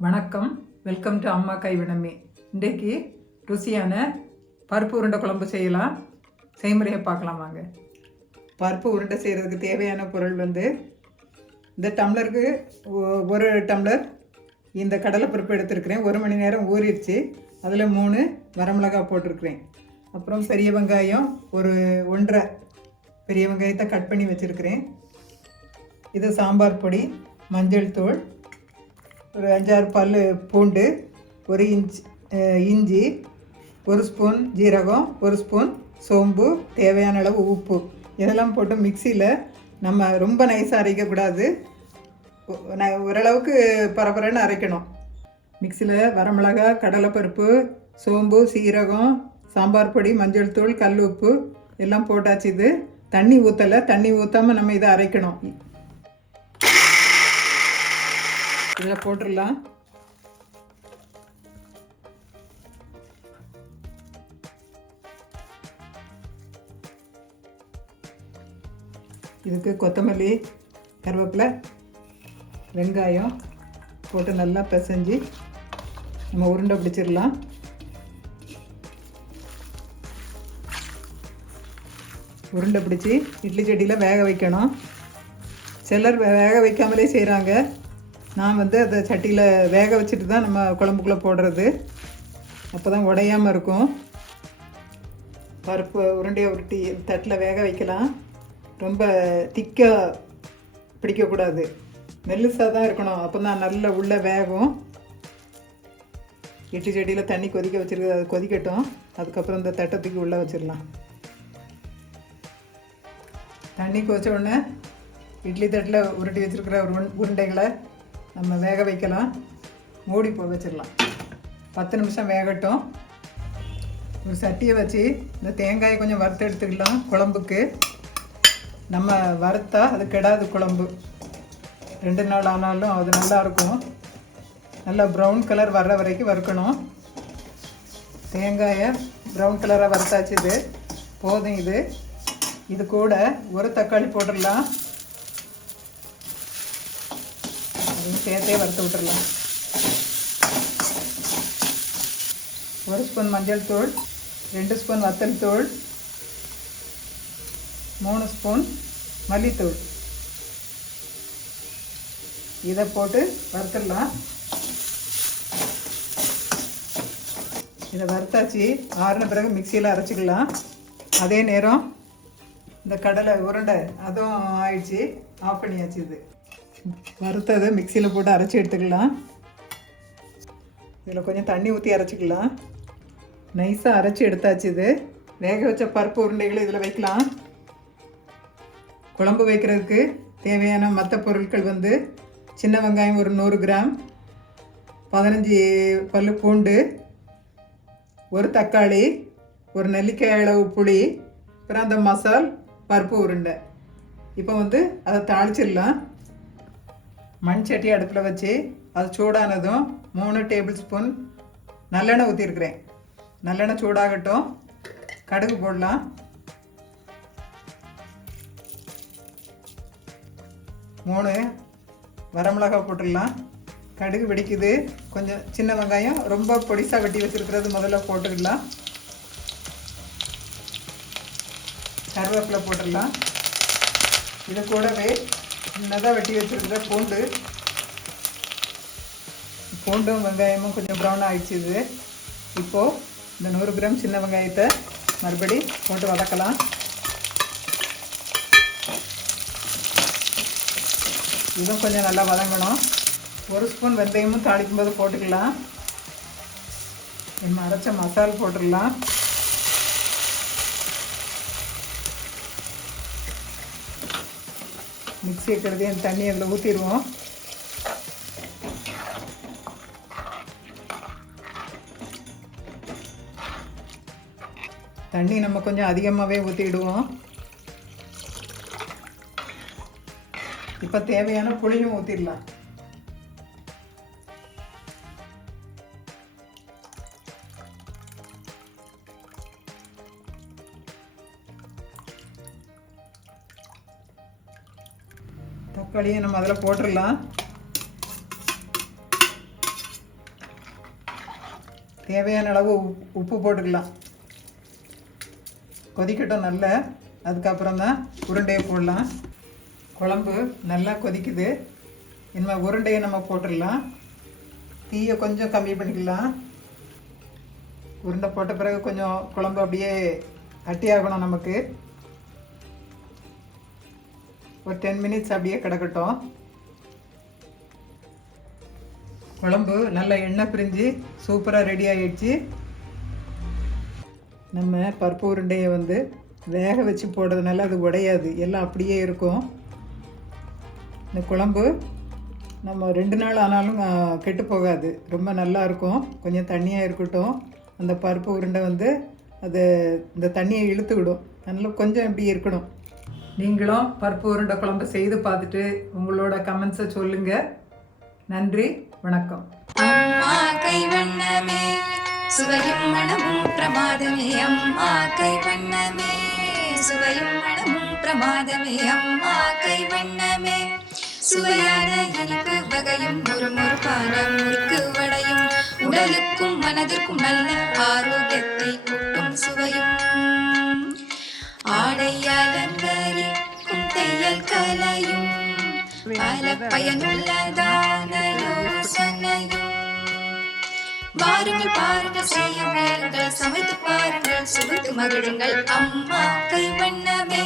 வணக்கம். Welcome to அம்மா கைவினமே இன்றைக்கு ருசியான பருப்பு உருண்டை குழம்பு செய்யலாம். செய்முறையை பார்க்கலாம் வாங்க. பருப்பு உருண்டை செய்கிறதுக்கு தேவையான பொருள் வந்து இந்த டம்ளருக்கு ஒ- ஒரு டம்ளர் இந்த கடலைப்பருப்பு எடுத்துருக்கிறேன். ஒரு மணி நேரம் ஊறிடுச்சு. அதில் மூணு வரமிளகாய் போட்டிருக்கிறேன். அப்புறம் பெரிய வெங்காயம் ஒரு ஒன்றரை பெரிய வெங்காயத்தை கட் பண்ணி வச்சுருக்கிறேன். இது சாம்பார் பொடி மஞ்சள் தூள் ஒரு அஞ்சாறு பல் பூண்டு ஒரு இஞ்ச் இஞ்சி ஒரு ஸ்பூன் ஜீரகம் ஒரு ஸ்பூன் சோம்பு தேவையான அளவு உப்பு. இதெல்லாம் போட்டு மிக்சியில் நம்ம ரொம்ப நைஸாக அரைக்கக்கூடாது. ஓரளவுக்கு பரபரன்னு அரைக்கணும். மிக்சியில் வரமிளகா கடலைப்பருப்பு சோம்பு சீரகம் சாம்பார் பொடி மஞ்சள் தூள் கல் உப்பு எல்லாம் போட்டாச்சு இது. தண்ணி ஊற்றலை தண்ணி ஊற்றாமல் நம்ம இதை அரைக்கணும். இதில் போட்டுடலாம். இதுக்கு கொத்தமல்லி கருவேப்பிலை வெங்காயம் போட்டு நல்லா பிசைஞ்சு நம்ம உருண்டை பிடிச்சிடலாம். உருண்டை பிடிச்சி இட்லி செடியில் வேக வைக்கணும். சிலர் வே- வேக வைக்காமலே செய்கிறாங்க நான் வந்து அதை சட்டியில் வேக வச்சுட்டு தான் நம்ம குழம்புக்குள்ளே போடுறது. அப்போ தான் உடையாமல் இருக்கும். பருப்பு உருண்டையை உருட்டி தட்டில் வேக வைக்கலாம். ரொம்ப திக்காக பிடிக்கக்கூடாது மெல்லுசாக தான் இருக்கணும். அப்போ தான் நல்ல உள்ளே வேகும். இட்லி செடியில் தண்ணி கொதிக்க வச்சுருக்கு அது கொதிக்கட்டும். அதுக்கப்புறம் இந்த தட்டத்துக்கு உள்ளே வச்சிடலாம். தண்ணி கொதிச்ச உடனே இட்லி தட்டில் உருட்டி வச்சுருக்கிற உருண்டைகளை நம்ம வேக வைக்கலாம். மூடி போ வச்சிடலாம். பத்து நிமிஷம் வேகட்டும். ஒரு சட்டியை வச்சு இந்த தேங்காயை கொஞ்சம் வறுத்து எடுத்துக்கலாம் குழம்புக்கு. நம்ம வறுத்தா அது கெடாது குழம்பு. ரெண்டு நாள் ஆனாலும் அது நல்லா இருக்கும். நல்லா ப்ரௌன் கலர் வர்ற வரைக்கும் வறுக்கணும். தேங்காயை ப்ரௌன் கலராக வறுத்தாச்சு இது. போதும் இது. இது கூட ஒரு தக்காளி போட்டுடலாம். சேர்த்தே வறுத்து விட்டுறலாம். ஒரு ஸ்பூன் மஞ்சள் தூள் ரெண்டு ஸ்பூன் வத்தல் தூள் மூணு ஸ்பூன் மல்லித்தூள். இதை போட்டு வறுத்துடலாம். இதை வறுத்தாச்சு ஆறின பிறகு மிக்சியில் அரைச்சிக்கலாம். அதே நேரம் இந்த கடலை உருண்டை அதுவும் ஆயிடுச்சு ஆஃப் பண்ணியாச்சு இது. வறுத்ததை மிக்சியில் போட்டு அரைச்சி எடுத்துக்கலாம். இதில் கொஞ்சம் தண்ணி ஊற்றி அரைச்சிக்கலாம். நைஸாக அரைச்சி எடுத்தாச்சு இது. வேக வச்ச பருப்பு உருண்டைகளை இதில் வைக்கலாம். குழம்பு வைக்கிறதுக்கு தேவையான மற்ற பொருட்கள் வந்து சின்ன வெங்காயம் ஒரு நூறு கிராம் பதினஞ்சு பல்லு பூண்டு ஒரு தக்காளி ஒரு நெல்லிக்காய் அளவு புளி அப்புறம் அந்த மசால் பருப்பு உருண்டை. இப்போ வந்து அதை தாளிச்சிடலாம். மண் சட்டி அடுப்பில் வச்சு அது சூடானதும் மூணு டேபிள் ஸ்பூன் நல்லெண்ணெய் ஊற்றிருக்கிறேன் நல்லெண்ணெய் சூடாகட்டும். கடுகு போடலாம். மூணு வரமிளகாய் போட்டுடலாம். கடுகு வெடிக்குது. கொஞ்சம் சின்ன வெங்காயம் ரொம்ப பொடிசாக வெட்டி வச்சுருக்கிறது முதல்ல போட்டுக்கலாம். கருவேப்பிலை போட்டுடலாம். இது கூடவே சின்னதாக வெட்டி வச்சுருக்கிற பூண்டு. பூண்டும் வெங்காயமும் கொஞ்சம் ப்ரௌன் ஆயிடுச்சு இது இப்போது இந்த நூறு கிராம் சின்ன வெங்காயத்தை மறுபடி போட்டு வதக்கலாம். இதுவும் கொஞ்சம் நல்லா வதங்கணும். ஒரு ஸ்பூன் வெந்தயமும் தாளிக்கும் போது போட்டுக்கலாம். நம்ம அரைச்ச மசால் போட்டுடலாம். மிக்ஸி இருக்கிறதே அந்த தண்ணி அதில் ஊற்றிடுவோம். தண்ணி நம்ம கொஞ்சம் அதிகமாகவே ஊற்றிடுவோம். இப்போ தேவையான புளியும் ஊற்றிடலாம். தக்காளியும் நம்ம அதில் போட்டுடலாம். தேவையான அளவு உப்- உப்பு போட்டுக்கலாம். கொதிக்கட்டும் நல்லா. அதுக்கப்புறம் தான் உருண்டையை போடலாம். குழம்பு நல்லா கொதிக்குது. இனிமேல் உருண்டையை நம்ம போட்டுடலாம். தீயை கொஞ்சம் கம்மி பண்ணிக்கலாம். உருண்டை போட்ட பிறகு கொஞ்சம் குழம்பு அப்படியே கட்டியாகணும் நமக்கு. ஒரு டென் மினிட்ஸ் அப்படியே கிடக்கட்டும். குழம்பு நல்லா எண்ணெய் பிரிஞ்சு சூப்பராக ரெடி ஆகிடுச்சு நம்ம பருப்பு உருண்டையை வந்து வேக வச்சு போடுறதுனால அது உடையாது. எல்லாம் அப்படியே இருக்கும். இந்த குழம்பு நம்ம ரெண்டு நாள் ஆனாலும் கெட்டு போகாது. ரொம்ப நல்லா இருக்கும். கொஞ்சம் தண்ணியாக இருக்கட்டும். அந்த பருப்பு உருண்டை வந்து அது இந்த தண்ணியை இழுத்துக்கிடும் அதனால் கொஞ்சம் இப்படி இருக்கணும். நீங்களும் பருப்பு உருண்டை குழம்பு செய்து பார்த்துட்டு உங்களோட கமெண்ட்ஸை சொல்லுங்க. நன்றி வணக்கம். அம்மா கைவண்ணமே சுவையும் மனமும் பிரமாதமே. அம்மா கைவண்ணமே சுவையும் மனமும் பிரமாதமே. அம்மா கைவண்ணமே சுவையான இனிப்பு வகையும் ஒரு முறுப்பான முறுக்கு வடையும். உடலுக்கும் மனதிற்கும் நல்ல ஆரோக்கியத்தை கூட்டும் சுவையும். ஆடை அலங்கரிக்கும் தையல் கலையும் பல பயனுள்ளதான யோசனையும். பாருங்கள் பாருங்கள் செய்ய வேறுங்கள் சமைத்து பாருங்கள் சுவைத்து மகிழுங்கள். அம்மா கைவண்ணமே